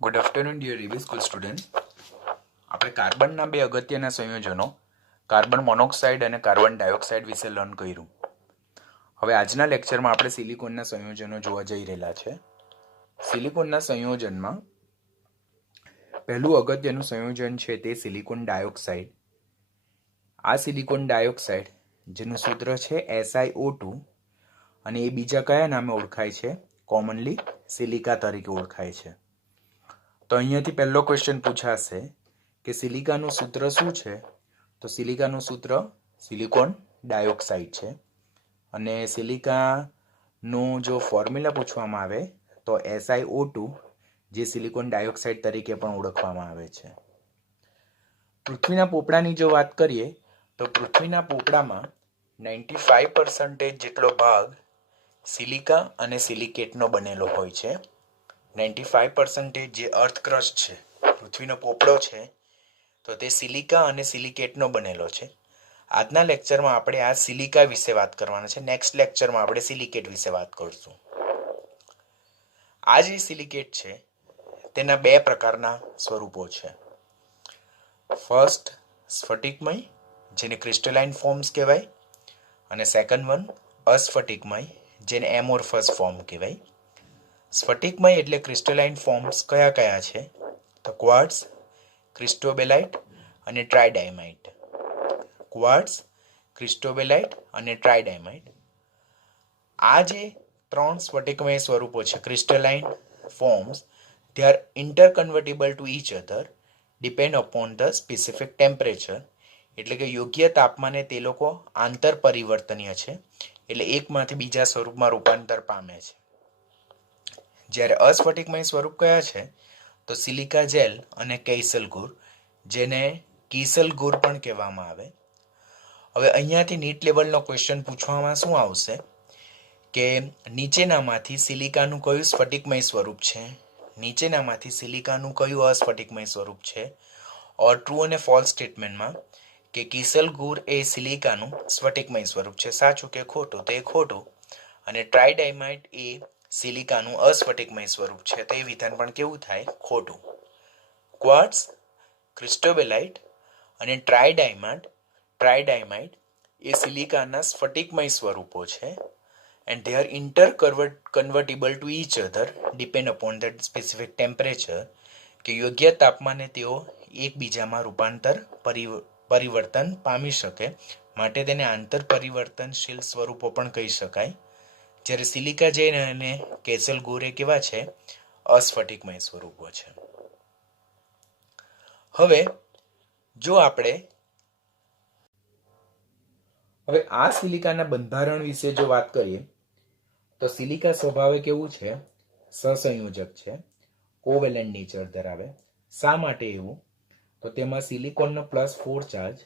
Good afternoon dear રીવી school student. આપણે કાર્બનના બે અગત્યના સંયોજનો કાર્બન મોનોક્સાઇડ અને કાર્બન ડાયોક્સાઇડ વિશે લર્ન કર્યું. હવે આજના લેક્ચરમાં આપણે સિલિકોનના સંયોજનો જોવા જઈ રહેલા છે. સિલિકોનના સંયોજનમાં પહેલું અગત્યનું સંયોજન છે તે સિલિકોન ડાયોક્સાઇડ. આ સિલિકોન ડાયોક્સાઇડ જેનું સૂત્ર છે SiO2 અને એ બીજા કયા નામે ઓળખાય છે? કોમનલી સિલિકા તરીકે ઓળખાય છે. તો અહીંયાથી પહેલો ક્વેશ્ચન પૂછાશે કે સિલિકાનું સૂત્ર શું છે? તો સિલિકાનું સૂત્ર સિલિકોન ડાયોક્સાઇડ છે. અને સિલિકાનું જો ફોર્મ્યુલા પૂછવામાં આવે તો SiO2 જે સિલિકોન ડાયોક્સાઇડ તરીકે પણ ઓળખવામાં આવે છે. પૃથ્વીના પોપડાની જો વાત કરીએ તો પૃથ્વીના પોપડામાં 95% જેટલો ભાગ સિલિકા અને સિલિકેટનો બનેલો હોય છે. 95% જે અર્થ ક્રસ્ટ છે, પૃથ્વીનો પોપડો છે, તો તે સિલિકા અને સિલિકેટનો બનેલો છે. આજના લેક્ચરમાં આપણે આ સિલિકા વિશે વાત કરવાના છે. નેક્સ્ટ લેક્ચરમાં આપણે સિલિકેટ વિશે વાત કરશું. આ જે સિલિકેટ છે તેના બે પ્રકારના સ્વરૂપો છે. ફર્સ્ટ સ્ફટિકમય, જેને ક્રિસ્ટલાઇન ફોર્મ્સ કહેવાય, અને સેકન્ડ વન અસ્ફટિકમય, જેને એમોર્ફસ ફોર્મ કહેવાય. સ્ફટિકમય એટલે ક્રિસ્ટલાઇન ફોર્મ્સ કયા કયા છે? તો ક્વાર્ટઝ, ક્રિસ્ટોબેલાઇટ અને ટ્રાઇડાયમાઇટ. ક્વાર્ટઝ, ક્રિસ્ટોબેલાઇટ અને ટ્રાઇડાયમાઇટ. આ જે ત્રણ સ્ફટિકમય સ્વરૂપો છે, crystalline forms, they are interconvertible to each other depend upon the specific temperature. એટલે કે યોગ્ય તાપમાને તે લોકો આંતર પરિવર્તનીય છે, એટલે એકમાંથી બીજા સ્વરૂપમાં રૂપાંતર પામે છે. જ્યારે અસ્ફટિકમય સ્વરૂપ કયા છે? તો સિલિકા જેલ અને કૈસલગુર, જેને કીસલગુર પણ કહેવામાં આવે. હવે અહીંયાથી નીટ લેવલનો ક્વેશ્ચન પૂછવામાં શું આવશે કે નીચેનામાંથી સિલિકાનું કયું સ્ફટિકમય સ્વરૂપ છે, નીચેનામાંથી સિલિકાનું કયું અસ્ફટિકમય સ્વરૂપ છે? ઓર ટ્રુ અને ફોલ્સ સ્ટેટમેન્ટમાં કે કીસલગુર એ સિલિકાનું સ્ફટિકમય સ્વરૂપ છે, સાચું કે ખોટું? તો એ ખોટું. અને ટ્રાઇડાયમાઇટ એ સિલિકાનું અસ્ફટિકમય સ્વરૂપ છે, તો એ વિધાન પણ કેવું થાય? ખોટું. ક્વાર્ટઝ, ક્રિસ્ટોબેલાઇટ અને ટ્રાઇડાયમાઇટ એ સિલિકાના સ્ફટિકમય સ્વરૂપો છે. and they are interconvertible to each other depend upon that specific temperature. કે યોગ્ય તાપમાને તેઓ એકબીજામાં રૂપાંતર પરિવર્તન પામી શકે, માટે તેને આંતર પરિવર્તનશીલ સ્વરૂપો પણ કહી શકાય. જ્યારે સિલિકા જેલ અને કૈસલગુર એ કેવા છે? અસ્ફટિકમય સ્વરૂપો છે. હવે આ સિલિકાના બંધારણ વિશે જો વાત કરીએ તો સિલિકા સ્વભાવે કેવું છે? સહસંયોજક છે, કોવેલેન્ટ નેચર ધરાવે. શા માટે એવું? તો તેમાં સિલિકોનનો +4 ચાર્જ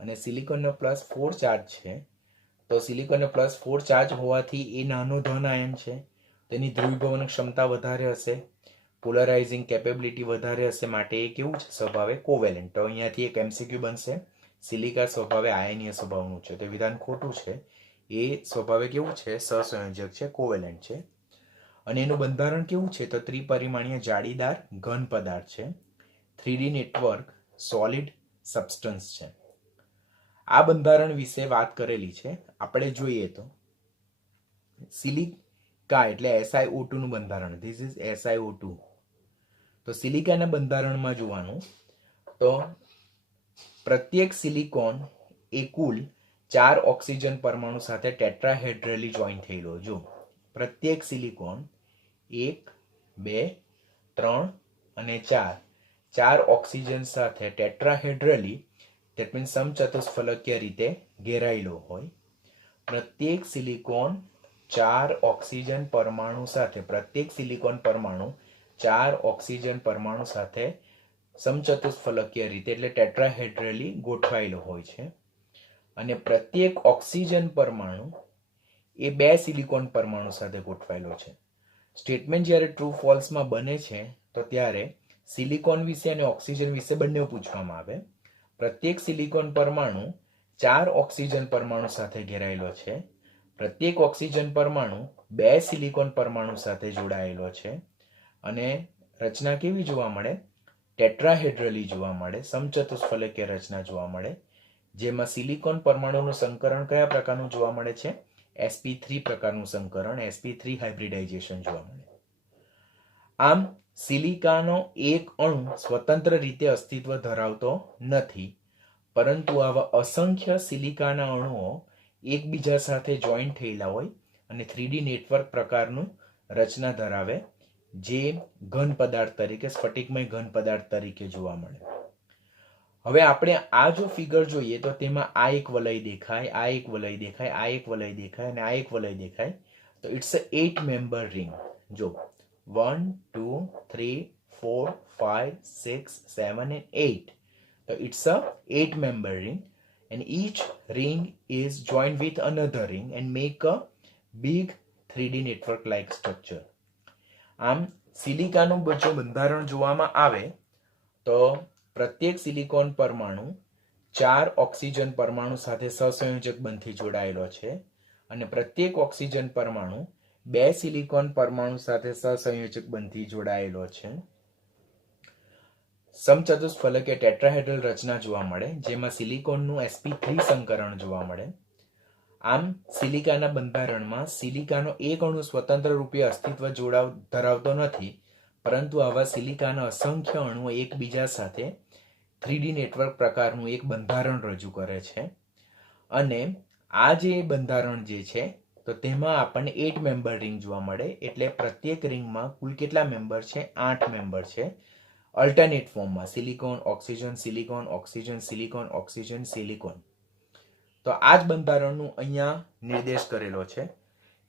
અને સિલિકોનનો +4 ચાર્જ છે. તો સિલિકોનનો +4 ચાર્જ હોવાથી એ નાનો ધન આયન છે, તેની ધ્રુવીભવન ક્ષમતા વધારે હશે, પોલરાઇઝિંગ કેપેબિલિટી વધારે હશે, માટે એ કેવું છે? સ્વભાવે કોવેલેન્ટ. તો અહીંયાથી એક MCQ બનશે, સિલિકા સ્વભાવે આયનીય સ્વભાવનું છે, તો વિધાન ખોટું છે. એ સ્વભાવે કેવું છે? સહસંયોજક છે, કોવેલેન્ટ છે. અને એનું બંધારણ કેવું છે? તો ત્રિપરિમાણીય જાળીદાર ઘન પદાર્થ છે. 3D નેટવર્ક સોલિડ સબસ્ટન્સ છે. આ બંધારણ વિશે વાત કરેલી છે. આપણે જોઈએ તો સિલિકા એટલે SiO2 નું બંધારણ. This is SiO2. તો સિલિકાના બંધારણમાં જોવાનું તો પ્રત્યેક સિલિકોન એ કુલ 4 ઓક્સિજન પરમાણુ સાથે ટેટ્રાહેડ્રલી જોઈન્ટ થયેલો. જો પ્રત્યેક સિલિકોન 1, 2, 3 અને 4 ઓક્સિજન સાથે ટેટ્રાહેડ્રલી, ધેટ મીન્સ સમચતુષ્ફલકીય રીતે ઘેરાયેલો હોય. પ્રત્યેક સિલિકોન 4 ઓક્સિજન પરમાણુ સાથે, પ્રત્યેક સિલિકોન પરમાણુ 4 ઓક્સિજન પરમાણુ સાથે સમચતુષ્ફલકીય રીતે એટલે ટેટ્રાહેડ્રલી ગોઠવાયેલો હોય છે. અને પ્રત્યેક ઓક્સિજન પરમાણુ એ 2 સિલિકોન પરમાણુ સાથે ગોઠવાયેલો છે. સ્ટેટમેન્ટ જ્યારે ટ્રુ ફોલ્સમાં બને છે તો ત્યારે સિલિકોન વિશે અને ઓક્સિજન વિશે બંને પૂછવામાં આવે. પ્રત્યેક સિલિકોન પરમાણુ 4 ઓક્સિજન પરમાણુ સાથે ઘેરાયેલો છે. પ્રત્યેક ઓક્સિજન પરમાણુ 2 સિલિકોન પરમાણુ સાથે જોડાયેલો છે. અને રચના કેવી જોવા મળે? ટેટ્રાહેડ્રલી જોવા મળે, સમચતુષ્ફલકીય રચના જોવા મળે, જેમાં સિલિકોન પરમાણુનું સંકરણ કયા પ્રકારનું જોવા મળે છે? sp3 પ્રકારનું સંકરણ, sp3 હાઇબ્રિડાઇઝેશન જોવા મળે. આમ સિલિકાનો એક અણુ સ્વતંત્ર રીતે અસ્તિત્વ ધરાવતો નથી, પરંતુ આવા અસંખ્ય સિલિકાના અણુઓ એકબીજા સાથે જોઈન્ટ થયેલા હોય અને 3D નેટવર્ક પ્રકારનું રચના ધરાવે, જે ઘન પદાર્થ તરીકે, સ્ફટિકમય ઘન પદાર્થ તરીકે જોવા મળે. હવે આપણે આ જો ફિગર જોઈએ તો તેમાં આ એક વલય દેખાય, આ એક વલય દેખાય, આ એક વલય દેખાય અને આ એક વલય દેખાય. તો ઇટ્સ અ 8 મેમ્બર રિંગ. જો 1 2 3 4 5 6 7 and 8. So it's a 8 member ring, and each ring is joined with another ring and make a big 3D network like structure. આમ સિલિકાનું જો બંધારણ જોવામાં આવે તો પ્રત્યેક સિલિકોન પરમાણુ 4 ઓક્સિજન પરમાણુ સાથે સહસંયોજક બંધથી જોડાયેલો છે અને પ્રત્યેક ઓક્સિજન પરમાણુ 2 સિલિકોન પરમાણુ સાથે સહસંયોજક બંધથી જોડાયેલો છે. સમચતુષ્ફલકીય ટેટ્રાહેડ્રલ રચના જોવા મળે, જેમાં સિલિકોનનું sp3 સંકરણ જોવા મળે. આમ સિલિકાના બંધારણમાં સિલિકાનો એક અણુ સ્વતંત્ર રૂપે અસ્તિત્વ ધરાવતો નથી, પરંતુ આવા સિલિકાના અસંખ્ય અણુઓ એકબીજા સાથે 3D નેટવર્ક પ્રકારનું એક બંધારણ રજૂ કરે છે. અને આ જે બંધારણ જે છે તો તેમાં આપણને 8 મેમ્બર રિંગ જોવા મળે, એટલે પ્રત્યેક રિંગમાં કુલ કેટલા મેમ્બર છે? 8 મેમ્બર છે. અલ્ટરનેટ ફોર્મમાં silicon oxygen silicon oxygen silicon oxygen silicon. તો આ જ બંધારણનું અહીંયા નિર્દેશ કરેલો છે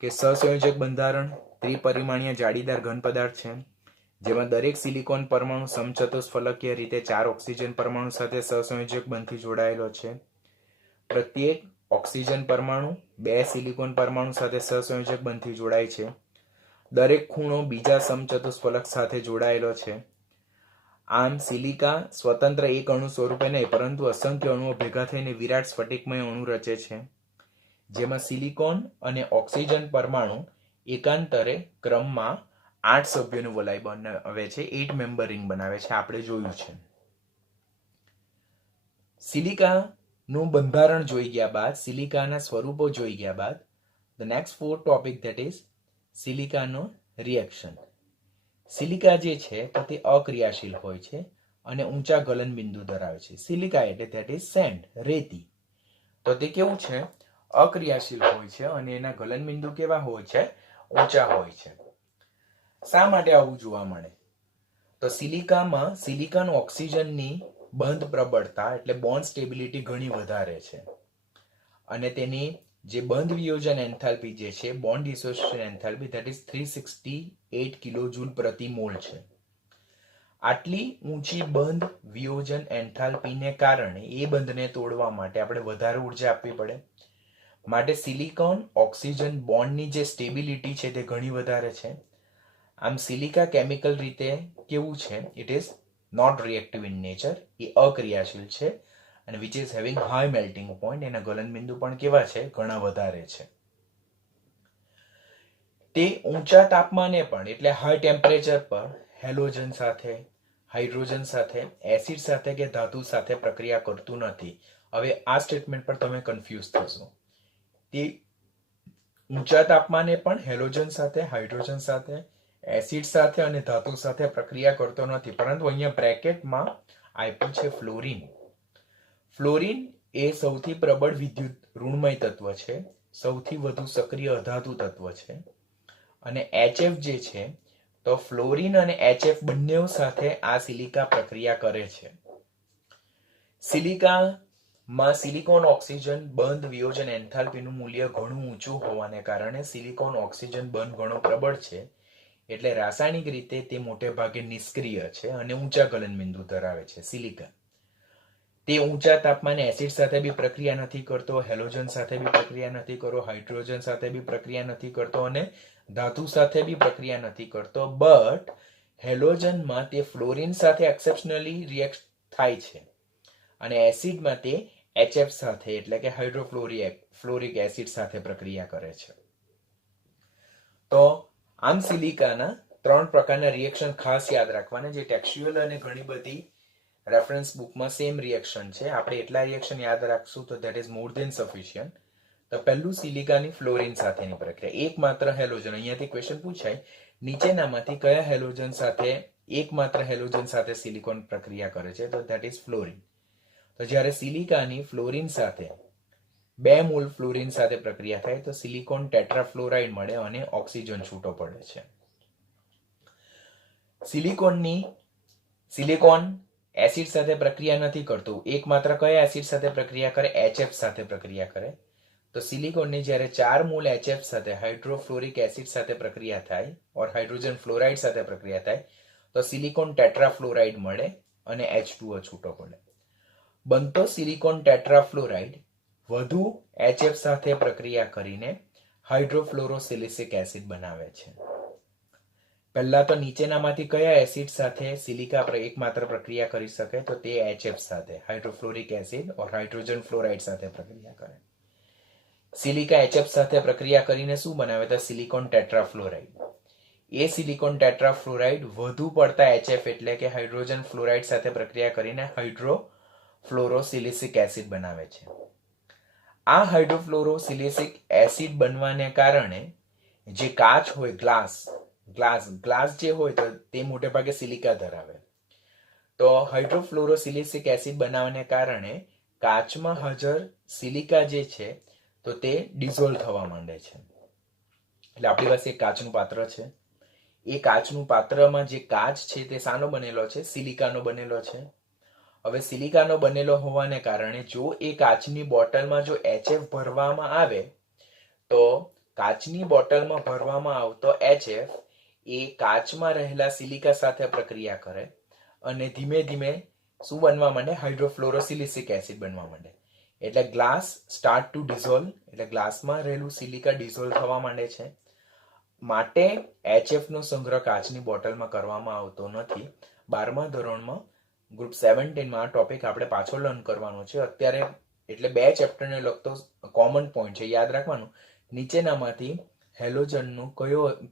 કે સહસંયોજક બંધારણ ત્રિપરિમાણીય જાળીદાર ઘન પદાર્થ છે, જેમાં દરેક સિલિકોન પરમાણુ સમચતુષ્ફલકીય રીતે 4 ઓક્સિજન પરમાણુ સાથે સહસંયોજક બંધથી જોડાયેલો છે. પ્રત્યેક ઓક્સિજન પરમાણુ 2 સિલિકોન પરમાણુ સાથે સહસંયોજક બંધથી જોડાય છે. દરેક ખૂણો બીજા સમચતુષ્ફલક સાથે જોડાયેલો છે. આમ સિલિકા સ્વતંત્ર એક અણુ સ્વરૂપે નહીં, પરંતુ અસંખ્ય અણુઓ ભેગા થઈને વિરાટ સ્ફટિકમય અણુ રચે છે, જેમાં સિલિકોન અને ઓક્સિજન પરમાણુ એકાંતરે ક્રમમાં 8 સભ્યોનું વલય બનાવે છે, 8 મેમ્બર રિંગ બનાવે છે. આપણે જોયું છે. સિલિકાનું બંધારણ જોઈ ગયા બાદ, સિલિકાના સ્વરૂપો જોઈ ગયા બાદ, the next fourth topic, that is સિલિકાનો રિએક્શન. સિલિકા જે છે તો તે અક્રિયાશીલ હોય છે અને ઊંચા ગલન બિંદુ ધરાવે છે. સિલિકા એટલે ધેટ ઇઝ સેન્ડ, રેતી. તો તે કેવું છે? અક્રિયાશીલ હોય છે અને એના ગલન બિંદુ કેવા હોય છે? ઊંચા હોય છે. શા માટે આવું જોવા મળે? તો સિલિકામાં સિલિકોન ઓક્સિજનની બંધ પ્રબળતા એટલે બોન્ડ સ્ટેબિલિટી ઘણી વધારે છે અને તેની જે બંધ વિયોજન એન્થાલ્પી જે છે, bond dissociation enthalpy, that is 368 કિલોજૂલ પ્રતિ મોલ છે. આટલી ઊંચી બંધ વિયોજન એન્થાલ્પીને કારણે એ બંધને તોડવા માટે આપણે વધારે ઉર્જા આપવી પડે. માટે સિલિકોન ઓક્સિજન બોન્ડની જે સ્ટેબિલિટી છે તે ઘણી વધારે છે. આમ સિલિકા કેમિકલ રીતે કેવું છે? It is not reactive in nature, એ અક્રિયાશીલ છે અને which is having high melting point. એના ગલન બિંદુ પણ કેવા છે? ઘણા વધારે છે. તે ઊંચા તાપમાને પણ એટલે હાઈ ટેમ્પરેચર પર હેલોજન સાથે, હાઇડ્રોજન સાથે, એસિડ સાથે કે ધાતુ સાથે પ્રક્રિયા કરતું નથી. હવે આ સ્ટેટમેન્ટ પર તમે કન્ફ્યુઝ થશો. તે ઊંચા તાપમાને પણ હેલોજન સાથે, હાઇડ્રોજન સાથે, એસિડ સાથે અને ધાતુ સાથે પ્રક્રિયા કરતો નથી, પરંતુ અહીંયા બ્રેકેટમાં આપ્યું છે ફ્લોરિન. ફ્લોરિન એ સૌથી પ્રબળ વિદ્યુત ઋણમય તત્વ છે, સૌથી વધુ સક્રિય અધાતુ તત્વ છે અને HF જે છે તો ફ્લોરિન અને HF બંને સાથે આ સિલિકા પ્રક્રિયા કરે છે. સિલિકામાં સિલિકોન ઓક્સિજન બંધ વિયોજન એન્થાલ્પીનું મૂલ્ય ઘણું ઊંચું હોવાને કારણે સિલિકોન ઓક્સિજન બંધ ઘણો પ્રબળ છે, એટલે રાસાયણિક રીતે તે મોટે ભાગે નિષ્ક્રિય છે અને ઊંચા ગલન બિંદુ ધરાવે છે. સિલિકા તે ઊંચા તાપમાને એસિડ સાથે બી પ્રક્રિયા નથી કરતો, હેલોજન સાથે બી પ્રક્રિયા નથી કરતો, હાઇડ્રોજન સાથે બી પ્રક્રિયા નથી કરતો અને ધાતુ સાથે બી પ્રક્રિયા નથી કરતો. બટ હેલોજનમાં તે ફ્લોરિન સાથે એક્સેપ્શનલી રિએક્ટ થાય છે અને એસિડમાં તે HF સાથે એટલે કે હાઇડ્રોફ્લોરિક એસિડ સાથે પ્રક્રિયા કરે છે. તો આમ સિલિકાના 3 પ્રકારના રિએક્શન ખાસ યાદ રાખવાના, જે ટેક્સ્ચ્યુઅલ અને ઘણી બધી રેફરન્સ બુકમાં સેમ રિએક્શન છે. આપણે એટલા રિએક્શન યાદ રાખશું તો that is more than sufficient. તો પહેલું સિલિકાની ફ્લોરિન સાથેની પ્રક્રિયા. એકમાત્ર હેલોજન, અહીંયાથી ક્વેશ્ચન પૂછાય, નીચેનામાંથી કયા હેલોજન સાથે એકમાત્ર હેલોજન સાથે સિલિકોન પ્રક્રિયા કરે છે? તો ધેટ ઇઝ ફ્લોરિન. તો જ્યારે સિલિકાની ફ્લોરિન સાથે 2 મોલ ફ્લોરિન સાથે પ્રક્રિયા થાય તો સિલિકોન ટેટ્રાફ્લોરાઇડ મળે અને ઓક્સિજન છૂટો પડે છે. સિલિકોન એસિડ સાથે પ્રક્રિયા નથી કરતું. એકમાત્ર કયા એસિડ સાથે પ્રક્રિયા કરે? HF સાથે પ્રક્રિયા કરે. તો સિલિકોનની જ્યારે 4 મોલ HF સાથે હાઇડ્રોફ્લોરિક એસિડ સાથે પ્રક્રિયા થાય ઓર હાઇડ્રોજન ફ્લોરાઇડ સાથે પ્રક્રિયા થાય તો સિલિકોન ટેટ્રાફ્લોરાઇડ મળે અને H2O છૂટો પડે. બનતો સિલિકોન ટેટ્રાફ્લોરાઇડ વધુ HF સાથે પ્રક્રિયા કરીને હાઇડ્રોફ્લોરોસિલિસિક એસિડ બનાવે છે. પહેલા તો નીચેનામાંથી કયા એસિડ સાથે સિલિકા એકમાત્ર પ્રક્રિયા કરી શકે? તો તે HF સાથે હાઇડ્રોફ્લોરિક એસિડ ઓર હાઇડ્રોજન ફ્લોરાઇડ સાથે પ્રક્રિયા કરે. સિલિકા HF સાથે પ્રક્રિયા કરીને શું બનાવે? તો સિલિકોન ટેટ્રાફ્લોરાઇડ. એ સિલિકોન ટેટ્રાફ્લોરાઇડ વધુ પડતા HF એટલે કે હાઇડ્રોજન ફ્લોરાઇડ સાથે પ્રક્રિયા કરીને હાઇડ્રોફ્લોરોસિલિસિક એસિડ બનાવે છે. આ હાઇડ્રોફ્લોરોસિલિસિક એસિડ બનવાને કારણે જે કાચ હોય, ગ્લાસ જે હોય તો તે મોટે ભાગે સિલિકા ધરાવે. તો હાઇડ્રોફ્લોરોસિલિસિક એસિડ બનાવવાને કારણે કાચમાં હાજર સિલિકા જે છે તો તે ડિઝોલ્વ થવા માંડે છે. એટલે આપણી પાસે એક કાચનું પાત્ર છે. એ કાચનું પાત્રમાં જે કાચ છે તે શાનો બનેલો છે? સિલિકાનો બનેલો છે. હવે સિલિકાનો બનેલો હોવાને કારણે જો એ કાચની બોટલમાં જો HF ભરવામાં આવે તો કાચની બોટલમાં ભરવામાં આવતો HF એ કાચમાં રહેલા સિલિકા સાથે પ્રક્રિયા કરે અને ધીમે ધીમે શું બનવા માંડે? હાઇડ્રોફ્લોરોસિલિસિક એસિડ બનવા માંડે. એટલે ગ્લાસ સ્ટાર્ટ ટુ ડિઝોલ્વ, એટલે ગ્લાસમાં રહેલું સિલિકા ડિઝોલ્વ થવા માંડે છે. માટે HF નો સંગ્રહ કાચની બોટલમાં કરવામાં આવતો નથી. 12મા ધોરણમાં ગ્રુપ 17માં આ ટોપિક આપણે પાછો લર્ન કરવાનો છે અત્યારે. એટલે 2 ચેપ્ટરને લગતો કોમન પોઈન્ટ છે, યાદ રાખવાનું. નીચેનામાંથી હેલોજનનું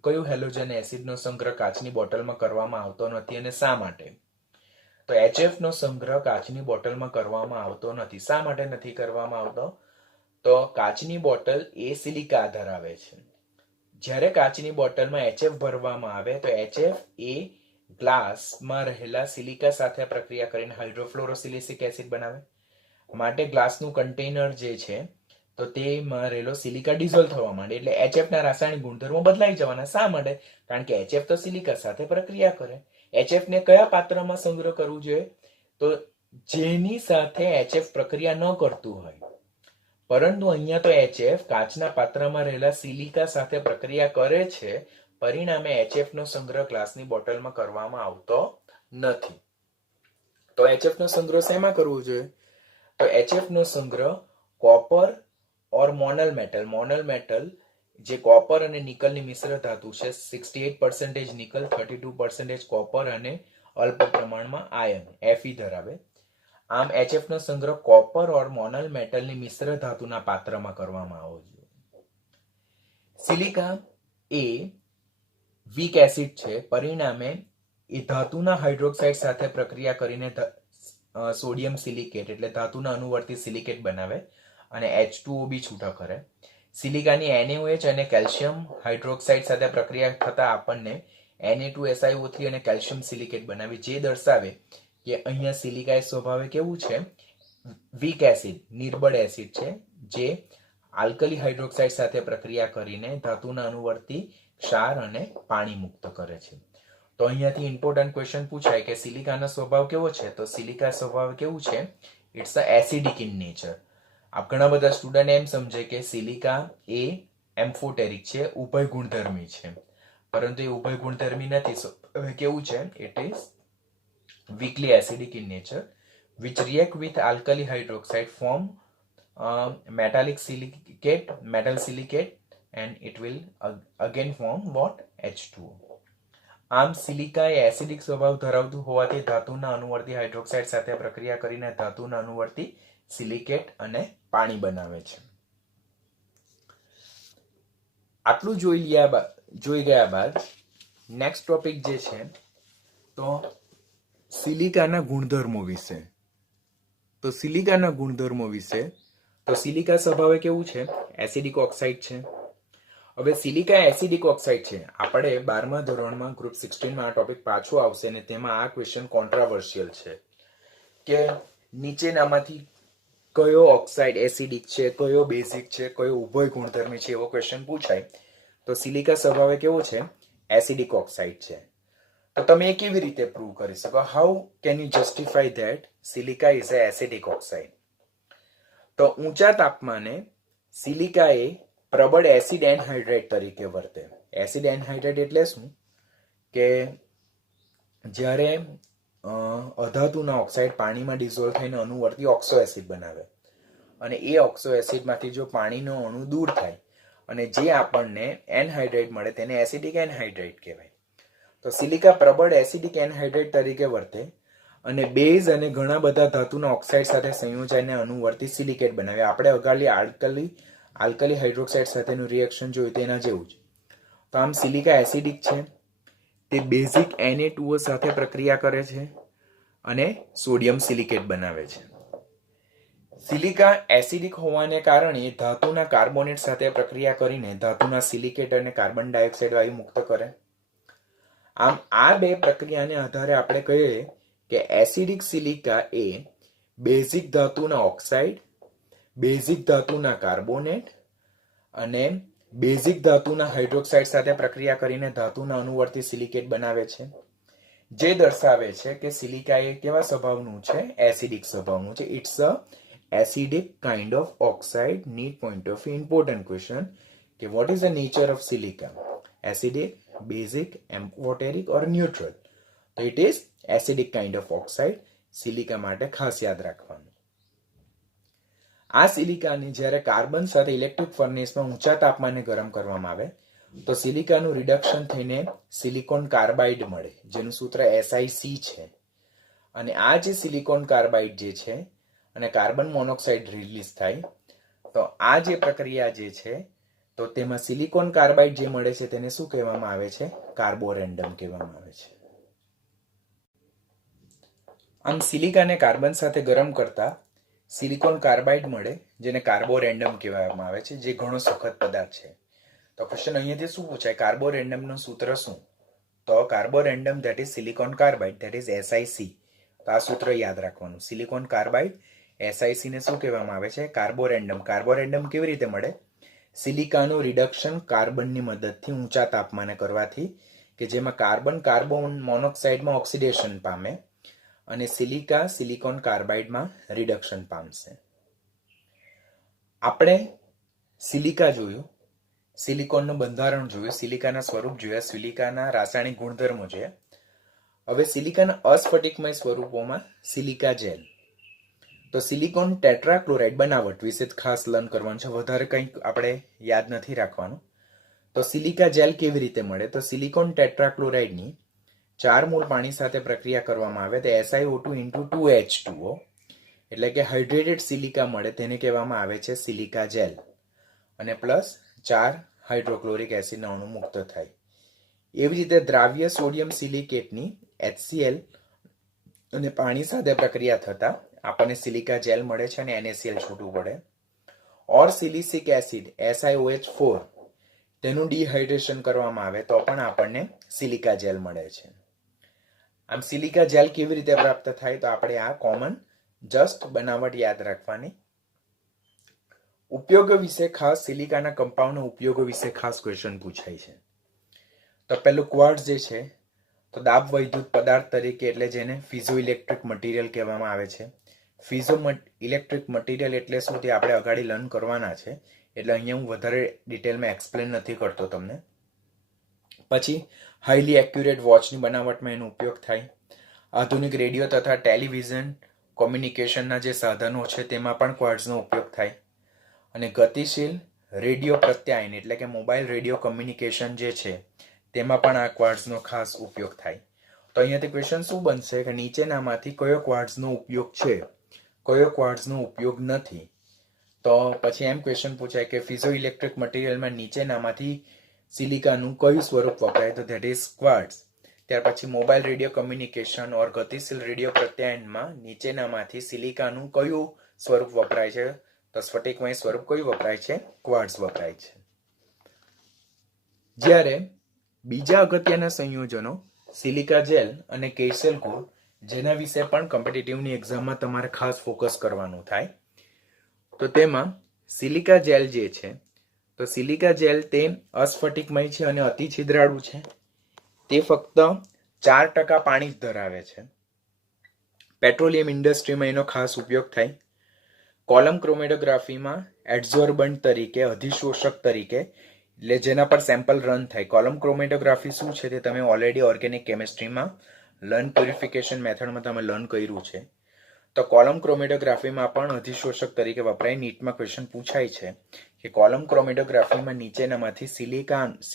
કયું હેલોજન એસિડનો સંગ્રહ કાચની બોટલમાં કરવામાં આવતો નથી અને શા માટે? તો HF નો સંગ્રહ કાચની બોટલમાં કરવામાં આવતો નથી. શા માટે નથી કરવામાં આવતો? તો કાચની બોટલ એ સિલિકા ધરાવે છે. જ્યારે કાચની બોટલમાં HF ભરવામાં આવે તો HF એ ગ્લાસમાં રહેલા સિલિકા સાથે પ્રક્રિયા કરીને હાઇડ્રોફ્લોરોસિલિસિક એસિડ બનાવે. માટે ગ્લાસનું કન્ટેનર જે છે તો તેમાં રહેલો સિલિકા ડિઝોલ્વ થવા માંડે. એટલે HF ના રાસાયણિક ગુણધર્મો બદલાઈ જવાના. શા માટે? કારણ કે HF તો સિલિકા સાથે પ્રક્રિયા કરે. HF ને કયા પાત્રમાં સંગ્રહ કરવું જોઈએ? તો જેની સાથે HF પ્રક્રિયા ન કરતું હોય. પરંતુ અહીંયા તો HF કાચના પાત્રમાં રહેલા સિલિકા સાથે પ્રક્રિયા કરે છે, પરિણામે HF નો સંગ્રહ ગ્લાસની બોટલમાં કરવામાં આવતો નથી. તો HF નો સંગ્રહ શેમાં કરવો જોઈએ? તો HF નો સંગ્રહ કોપર ઓર મોનલ મેટલ જે કોપર અને નિકલની મિશ્ર ધાતુ છે, 68% નિકલ, 32% કોપર અને અલ્પ પ્રમાણમાં આયન Fe ધરાવે. આમ HF નો સંગ્રહ કોપર ઓર મોનલ મેટલની મિશ્ર ધાતુના પાત્રમાં કરવામાં આવવો જોઈએ. સિલિકા એ વીક એસિડ છે, પરિણામે એ ધાતુના હાઇડ્રોક્સાઇડ સાથે પ્રક્રિયા કરીને સોડિયમ સિલિકેટ એટલે ધાતુના અનુવર્તી સિલિકેટ બનાવે અને H2O બી છૂટા કરે. સિલિકાની NaOH અને કેલ્શિયમ હાઇડ્રોક્સાઇડ સાથે પ્રક્રિયા થતા આપણને Na2SiO3 અને કેલ્શિયમ સિલિકેટ બનાવી, જે દર્શાવે કે અહીંયા સિલિકા એ સ્વભાવે કેવું છે? વીક એસિડ, નિર્બળ એસિડ છે, જે આલ્કલી હાઇડ્રોક્સાઇડ સાથે પ્રક્રિયા કરીને ધાતુના અનુવર્તી ક્ષાર અને પાણી મુક્ત કરે છે. તો અહીંયાથી ઇમ્પોર્ટન્ટ ક્વેશ્ચન પૂછાય કે સિલિકાનો સ્વભાવ કેવો છે? તો સિલિકા સ્વભાવ કેવું છે? It's a acidic in nature. આપ ઘણા બધા સ્ટુડન્ટ એમ સમજે કે સિલિકા એ એમ્ફોટેરિક છે, ઉભય ગુણધર્મી છે, પરંતુ એ ઉભય ગુણધર્મી નથી. હવે કેવું છે? It is weakly acidic in nature which react with alkali hydroxide form metal silicate and it will again form what? H2O. આમ સિલિકા એ એસિડિક સ્વભાવ ધરાવતું હોવાથી ધાતુના અનુવર્તી હાઇડ્રોક્સાઇડ સાથે પ્રક્રિયા કરીને ધાતુના અનુવર્તી સિલિકેટ અને પાણી બનાવે છે. આટલું જોઈ ગયા બાદ નેક્સ્ટ ટોપિક જે છે તો સિલિકાના ગુણધર્મો વિશે. તો સિલિકાના ગુણધર્મો વિશે તો સિલિકા સ્વભાવે કેવું છે? એસિડિક ઓક્સાઇડ છે. હવે સિલિકા એસિડિક ઓક્સાઇડ છે. આપણે 12મા ધોરણમાં ગ્રુપ 16માં આ ટોપિક પાછો આવશે અને તેમાં આ ક્વેશ્ચન કોન્ટ્રાવર્શિયલ છે કે નીચેનામાંથી કયો ઓક્સાઇડ એસિડિક છે, કયો બેઝિક છે, કયો ઉભય ગુણધર્મી છે, એવો ક્વેશ્ચન પૂછાય. તો સિલિકા સ્વભાવે કેવો છે? એસિડિક ઓક્સાઇડ છે. તો તમે એ કેવી રીતે પ્રૂવ કરી શકો? How can you justify that silica is A acidic oxide? તો ઊંચા તાપમાને સિલિકા એ પ્રબળ એસિડ એનહાઇડ્રેટ તરીકે વર્તે. એસિડ એનહાઇડ્રેટ એટલે શું? કે જ્યારે અધાતુના ઓક્સાઇડ પાણીમાં ડિઝોલ્વ થઈને અણુવર્તી ઓક્સો એસિડ બનાવે અને એ ઓક્સો એસિડમાંથી જો પાણીનો અણુ દૂર થાય અને જે આપણને એનહાઇડ્રેટ મળે તેને એસિડિક એનહાઇડ્રેટ કહેવાય. તો સિલિકા પ્રબળ એસિડિક એનહાઇડ્રેટ તરીકે વર્તે અને બેઝ અને ઘણા બધા ધાતુના ઓક્સાઇડ સાથે સંયોજાઈને અણુવર્તી સિલિકેટ બનાવે. આપણે અગાડી આલ્કલી હાઇડ્રોક્સાઇડ સાથેનું રિએક્શન જોયું તેના જેવું જ. તો આમ સિલિકા એસિડિક છે. તે બેઝિક Na2O સાથે પ્રક્રિયા કરે છે અને સોડિયમ સિલિકેટ બનાવે છે. સિલિકા એસિડિક હોવાને કારણે ધાતુના કાર્બોનેટ સાથે પ્રક્રિયા કરીને ધાતુના સિલિકેટ અને કાર્બન ડાયોક્સાઇડ વાયુ મુક્ત કરે. આમ આ બે પ્રક્રિયાને આધારે આપણે કહીએ કે એસિડિક સિલિકા એ બેઝિક ધાતુના ઓક્સાઇડ, બેઝિક ધાતુના કાર્બોનેટ અને બેઝિક ધાતુના હાઇડ્રોક્સાઇડ સાથે પ્રક્રિયા કરીને ધાતુના અણુવર્તી સિલિકેટ બનાવે છે, જે દર્શાવે છે કે સિલિકા એ કેવા સ્વભાવનું છે? એસિડિક સ્વભાવનું છે. It's a acidic kind of oxide. NEET point of important question કે what is the nature of silica? Acidic, basic, amphoteric or neutral? તો it is acidic kind of oxide. Silica માટે ખાસ યાદ રાખવાનું. આ સિલિકાને જ્યારે કાર્બન સાથે ઇલેક્ટ્રિક ફર્નેસમાં ઊંચા તાપમાને ગરમ કરવામાં આવે તો સિલિકાનું રિડક્શન થઈને સિલિકોન કાર્બાઇડ મળે, જેનું સૂત્ર SiC છે. અને આ જે સિલિકોન કાર્બાઇડ જે છે અને કાર્બન મોનોક્સાઇડ રિલીઝ થાય, તો આ જે પ્રક્રિયા જે છે તો તેમાં સિલિકોન કાર્બાઇડ જે મળે છે તેને શું કહેવામાં આવે છે? કાર્બોરેન્ડમ કહેવામાં આવે છે. આમ સિલિકાને કાર્બન સાથે ગરમ કરતા સિલિકોન કાર્બાઇડ મળે, જેને કાર્બોરેન્ડમ કહેવામાં આવે છે, જે ઘણો સખત પદાર્થ છે. તો ક્વેશ્ચન અહીંયાથી શું પૂછાય? કાર્બોરેન્ડમનું સૂત્ર શું? તો carborundum that is silicon carbide that is SiC. તો આ સૂત્ર યાદ રાખવાનું. સિલિકોન કાર્બાઇડ SiC ને શું કહેવામાં આવે છે? કાર્બોરેન્ડમ. કાર્બોરેન્ડમ કેવી રીતે મળે? સિલિકાનું રિડક્શન કાર્બનની મદદથી ઊંચા તાપમાને કરવાથી, કે જેમાં કાર્બન મોનોક્સાઇડમાં ઓક્સિડેશન પામે અને સિલિકા સિલિકોન કાર્બાઇડમાં રિડક્શન પામશે. આપણે સિલિકા જોયું, સિલિકોનનું બંધારણ જોયું, સિલિકાના સ્વરૂપ જોયા, સિલિકાના રાસાયણિક ગુણધર્મો જોયા. હવે સિલિકાના અસ્ફટિકમય સ્વરૂપોમાં સિલિકા જેલ. તો સિલિકોન ટેટ્રાક્લોરાઇડ બનાવટ વિશે ખાસ લર્ન કરવાનું છે, વધારે કંઈક આપણે યાદ નથી રાખવાનું. તો સિલિકા જેલ કેવી રીતે મળે? તો સિલિકોન ટેટ્રાક્લોરાઇડની 4 મોલ પાણી સાથે પ્રક્રિયા કરવામાં આવે તો SiO2 into 2H2O એટલે કે હાઇડ્રેટેડ સિલિકા મળે, તેને કહેવામાં આવે છે સિલિકા જેલ. અને પ્લસ 4 હાઇડ્રોક્લોરિક એસિડના અણુ મુક્ત થાય. એવી રીતે દ્રાવ્ય સોડિયમ સિલિકેટની HCl અને પાણી સાથે પ્રક્રિયા થતા આપણને સિલિકા જેલ મળે છે અને NaCl છૂટું પડે. ઓર સિલિસિક એસિડ SiOH4 તેનું ડિહાઇડ્રેશન કરવામાં આવે તો પણ આપણને સિલિકા જેલ મળે છે. આમ સિલિકા જેલ કેવી રીતે પ્રાપ્ત થાય? તો આપણે આ કોમન જસ્ટ બનાવટ યાદ રાખવાની. ઉપયોગો વિશે ખાસ, સિલિકાના કમ્પાઉન્ડના ઉપયોગો વિશે ખાસ ક્વેશ્ચન પૂછાય છે. તો પેલું ક્વાર્ટઝ જે છે તો દાબ વૈદ્યુત પદાર્થ તરીકે, એટલે જેને ફિઝો ઇલેક્ટ્રિક મટીરિયલ કહેવામાં આવે છે. ફિઝો ઇલેક્ટ્રિક મટીરિયલ એટલે શું તે આપણે અગાડી લર્ન કરવાના છે, એટલે અહીંયા હું વધારે ડિટેલમાં એક્સપ્લેન નથી કરતો તમને. પછી હાઈલી એક્યુરેટ વોચની બનાવટમાં એનો ઉપયોગ થાય. આધુનિક રેડિયો તથા ટેલિવિઝન કોમ્યુનિકેશનના જે સાધનો છે તેમાં પણ ક્વાર્ટઝનો ઉપયોગ થાય. અને ગતિશીલ રેડિયો પ્રત્યાયન એટલે કે મોબાઈલ રેડિયો કોમ્યુનિકેશન જે છે તેમાં પણ આ ક્વાર્ટઝનો ખાસ ઉપયોગ થાય. તો અહીંયાથી ક્વેશ્ચન શું બનશે કે નીચેનામાંથી કયો ક્વાર્ટઝનો ઉપયોગ છે, કયો ક્વાર્ટઝનો ઉપયોગ નથી? તો પછી એમ ક્વેશ્ચન પૂછાય કે ફિઝો ઇલેક્ટ્રિક મટીરિયલમાં નીચેનામાંથી સિલિકાનું કયું સ્વરૂપ વપરાય? તો ધેટ ઇઝ ક્વાર્ટઝ. ત્યાર પછી મોબાઈલ રેડિયો કમ્યુનિકેશન ઓર ગતિશીલ રેડિયો પ્રત્યાયનમાં નીચેનામાંથી સિલિકાનું કયું સ્વરૂપ વપરાય છે? તો સ્ફટિકમય સ્વરૂપ કયું વપરાય છે? ક્વાર્ટઝ વપરાય છે. જ્યારે બીજા અગત્યના સંયોજનો સિલિકા જેલ અને કેસેલ કોર, જેના વિશે પણ કોમ્પિટિટિવની એક્ઝામમાં તમારે ખાસ ફોકસ કરવાનું થાય, તો તેમાં સિલિકા જેલ જે છે, તો સિલિકા જેલ તે અસ્ફટિકમય છે અને અતિ છિદ્રાળુ છે. તે ફક્ત 4% પાણી જ ધરાવે છે. પેટ્રોલિયમ ઇન્ડસ્ટ્રીમાં એનો ખાસ ઉપયોગ થાય. કોલમ ક્રોમેટોગ્રાફીમાં એડઝોર્બન્ટ તરીકે, અધિશોષક તરીકે, એટલે જેના પર સેમ્પલ રન થાય. કોલમ ક્રોમેટોગ્રાફી શું છે તે તમે ઓલરેડી ઓર્ગેનિક કેમિસ્ટ્રીમાં લર્ન પ્યુરિફિકેશન મેથડમાં તમે લર્ન કર્યું છે. તો કોલમ ક્રોમેટોગ્રાફીમાં પણ અધિશોષક તરીકે વપરાય. નીટમાં ક્વેશ્ચન પૂછાય છે કે કોલમ ક્રોમેટોગ્રાફીમાં નીચેનામાંથી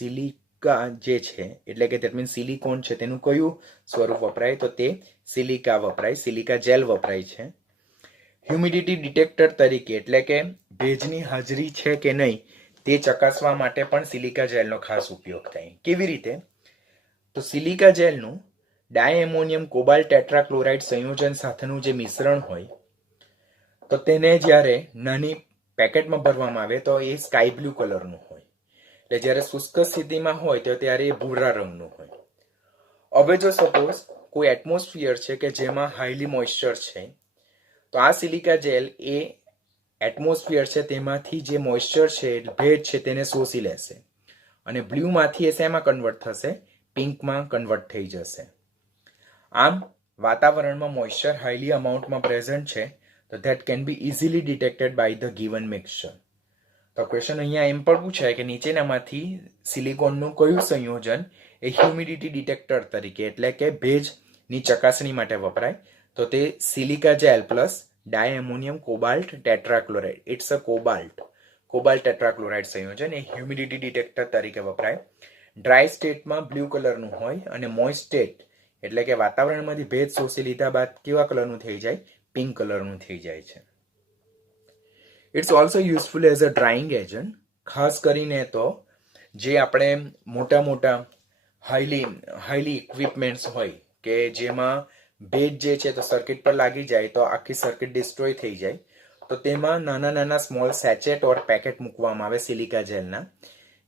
સિલિકા જે છે, એટલે કે દેટ મીન્સ સિલિકોન છે, તેનું કયું સ્વરૂપ વપરાય? તો તે સિલિકા વપરાય, સિલિકા જેલ વપરાય છે. હ્યુમિડિટી ડિટેક્ટર તરીકે, એટલે કે ભેજની હાજરી છે કે નહીં તે ચકાસવા માટે પણ સિલિકા જેલનો ખાસ ઉપયોગ થાય. કેવી રીતે? તો સિલિકા જેલનું ડાયએમોનિયમ કોબાલ્ટ ટેટ્રાક્લોરાઇડ સંયોજન સાથેનું જે મિશ્રણ હોય, તો તેને જ્યારે નાની પેકેટમાં ભરવામાં આવે તો એ સ્કાય બ્લુ કલરનું હોય. એટલે જ્યારે શુષ્ક સ્થિતિમાં હોય તો ત્યારે એ ભૂરા રંગનું હોય. હવે જો સપોઝ કોઈ એટમોસ્ફિયર છે કે જેમાં હાઈલી મોઇસ્ચર છે, તો આ સિલિકા જેલ એ એટમોસ્ફિયર છે તેમાંથી જે મોઇસ્ચર છે, ભેજ છે, તેને શોષી લેશે અને બ્લુમાંથી એ શેમાં કન્વર્ટ થશે? પિંકમાં કન્વર્ટ થઈ જશે. આમ વાતાવરણમાં મોઇસ્ચર હાઈલી અમાઉન્ટમાં પ્રેઝન્ટ છે, તો that can be easily detected by the given mixture. તો ક્વેશ્ચન અહીંયા એમ પણ પૂછાય કે નીચેનામાંથી સિલિકોનનું કયું સંયોજન એ હ્યુમિડિટી ડિટેક્ટર તરીકે, એટલે કે ભેજની ચકાસણી માટે વપરાય? તો તે silica gel plus diammonium cobalt tetrachloride. It's a cobalt tetrachloride સંયોજન એ હ્યુમિડિટી ડિટેક્ટર તરીકે વપરાય. ડ્રાય સ્ટેટમાં બ્લુ કલરનું હોય અને મોઇસ્ટ સ્ટેટ, એટલે કે વાતાવરણમાંથી ભેજ શોષી લીધા બાદ કેવા કલરનું થઈ જાય? પિંક કલરનું થઈ જાય છે. It's also useful as a drying agent. ખાસ કરીને તો જે આપણે મોટા હાઈલી ઇક્વિપમેન્ટ્સ હોય કે જેમાં ભેજ જે છે તો સર્કિટ પર લાગી જાય તો આખી સર્કિટ ડિસ્ટ્રોય થઈ જાય, તો તેમાં નાના સ્મોલ સેચેટ ઓર પેકેટ મૂકવામાં આવે સિલિકા જેલના,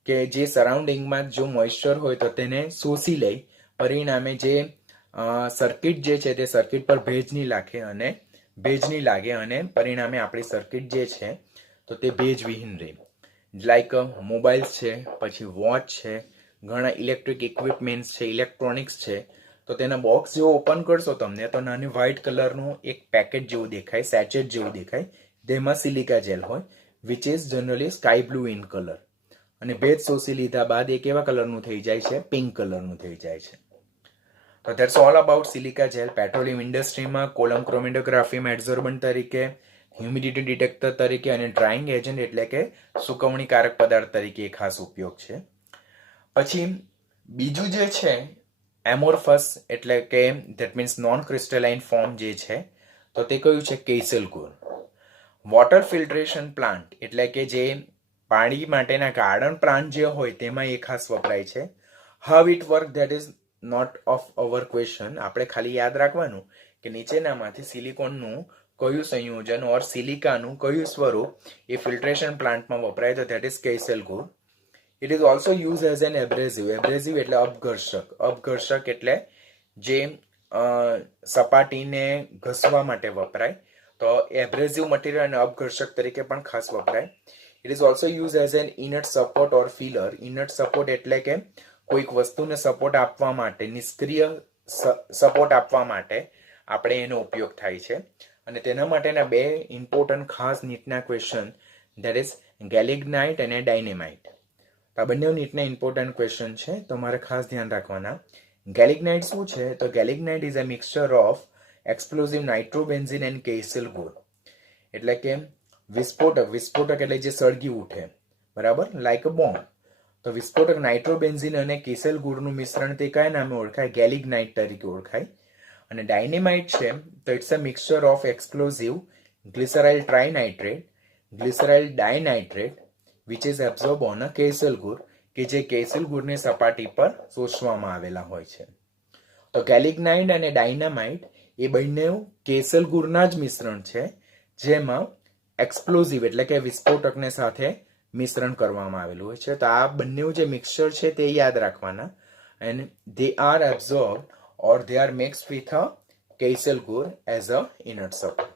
કે જે સરાઉન્ડિંગમાં જો મોઇસ્ચર હોય તો તેને શોષી લે, પરિણામે જે સર્કિટ જે છે તે સર્કિટ પર ભેજ નહીં લાગે અને પરિણામે આપણી સર્કિટ જે છે તો તે ભેજવિહીન રહે. લાઈક મોબાઈલ્સ છે, પછી વોચ છે, ઘણા ઇલેક્ટ્રિક ઇક્વિપમેન્ટ્સ છે, ઇલેક્ટ્રોનિક્સ છે, તો તેના બોક્સ જેવો ઓપન કરશો તમને તો નાની વ્હાઇટ કલરનું એક પેકેટ જેવું દેખાય, સેચેટ જેવું દેખાય. તેમાં સિલિકા જેલ હોય, which is generally sky blue in colour. અને ભેજ શોષી લીધા બાદ એ કેવા કલરનું થઈ જાય છે? પિંક કલરનું થઈ જાય છે. તો that's all about silica gel. Petroleum ઇન્ડસ્ટ્રીમાં કોલમ ક્રોમેટોગ્રાફીમાં એડઝોર્બન્ટ તરીકે, હ્યુમિડિટી ડિટેક્ટર તરીકે અને ડ્રાઇંગ એજન્ટ એટલે કે સુકવણીકારક પદાર્થ તરીકે ખાસ ઉપયોગ છે. પછી બીજું જે છે એમોર્ફસ, એટલે કે that means non crystalline form જે છે, તો તે કયું છે? કેસેલ કોર. વોટર ફિલ્ટ્રેશન પ્લાન્ટ, એટલે કે જે પાણી માટેના ગાર્ડન પ્લાન્ટ જે હોય તેમાં એ ખાસ વપરાય છે. How it work that is not of our question. આપણે ખાલી યાદ રાખવાનું કે નીચેનામાંથી સિલિકોનનું કયું સંયોજન ઓર સિલિકાનું કયું સ્વરૂપ એ ફિલ્ટ્રેશન પ્લાન્ટમાં વપરાય? તો that is kieselguhr. It is also use as an abrasive. Abrasive એટલે અપઘર્ષક. અપઘર્ષક એટલે જે સપાટીને ઘસવા માટે વપરાય, તો એબ્રેઝિવ મટીરિયલ અને અપઘર્ષક તરીકે પણ ખાસ વપરાય. It is also use as N ઇનટ support or filler. ઇનટ support એટલે કે કોઈક વસ્તુને સપોર્ટ આપવા માટે, નિષ્ક્રિય સપોર્ટ આપવા માટે આપણે એનો ઉપયોગ થાય છે. અને તેના માટેના બે ઇમ્પોર્ટન્ટ ખાસ નીટના ક્વેશ્ચન, ધેટ ઇઝ ગેલિગ્નાઇટ અને ડાયનેમાઇટ. આ બંને નીટના ઇમ્પોર્ટન્ટ ક્વેશ્ચન છે, તો મારે ખાસ ધ્યાન રાખવાના. ગેલિગ્નાઇટ શું છે? તો gelignite is a mixture of explosive nitrobenzene and kieselguhr. એટલે કે વિસ્ફોટક એટલે જે સળગી ઉઠે, બરાબર, લાઈક અ બોમ્બ. તો વિસ્ફોટક નાઇટ્રોબેન્ઝિન અને કેસેલ ગોળનું મિશ્રણ તે કયા નામે ઓળખાય? ગેલિગ્નાઇટ તરીકે ઓળખાય. અને ડાયનેમાઇટ છે તો it's a mixture of explosive glyceryl trinitrate, glyceryl dinitrate, which is absorbed on a Kessel core. કે જે કેસલ ગુણની સપાટી પર શોષવામાં આવેલા હોય છે. તો કેલિગ્નાઇટ અને ડાયનામાઇટ એ બંને કેસલ ગુણના જ મિશ્રણ છે, જેમાં એક્સપ્લોઝિવ એટલે કે વિસ્ફોટકને સાથે મિશ્રણ કરવામાં આવેલું હોય છે. તો આ બંને જે મિક્સચર છે તે યાદ રાખવાના. And they are absorbed or they are mixed with a castle ગુણ એઝ અ inert support.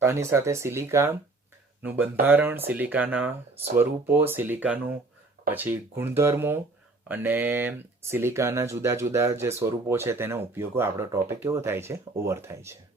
તો આની સાથે સિલિકાનું બંધારણ, સિલિકાના સ્વરૂપો, સિલિકાનું પછી ગુણધર્મો અને સિલિકાના જુદા જુદા જે સ્વરૂપો છે તેના ઉપયોગો આપણો ટોપિક કેવો થાય છે, ઓવર થાય છે.